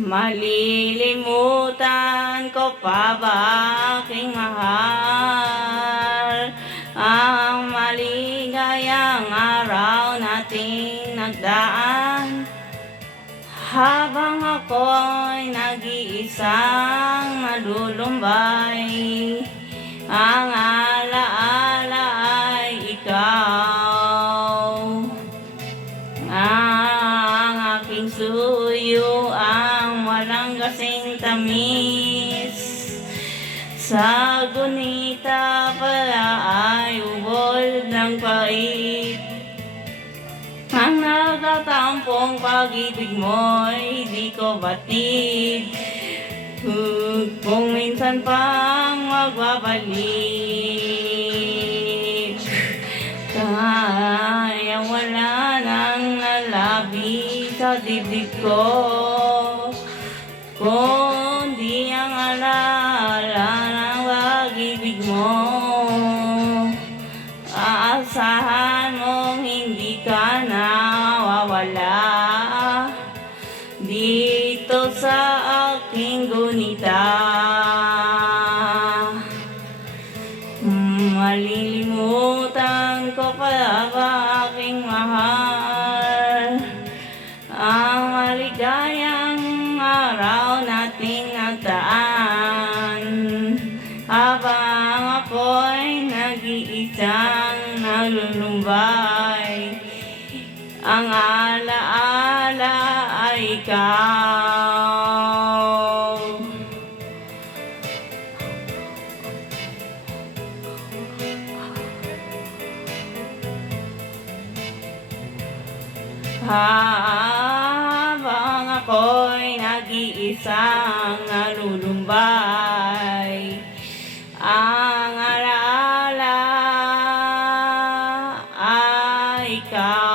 Malilimutan ko pa ba aking mahal ang maligayang araw nating nagdaan, habang ako'y nag-iisang nalulumbay. Ang alaala ay ikaw, ang aking suyo, ang walang kasing tamis. Sa gunita pala ay ubod ng pait. Ang nagtatampong pag-ibig mo'y di ko batid, kung minsan pang magbabalik. Kaya wala nang lalabi sa dibdib ko, kundi ang alaala ng pag-ibig mo. Aasahan mong hindi ka nawawala dito sa aking gunita. Malilimutan ko pa ba aking mahal ang maligayang araw nating nagdaan, habang ako'y nag-iisang nalulumbay. Ang alaala ay ikaw. Habang ako'y nag-iisang nalulumbay, ang alaala ay ikaw.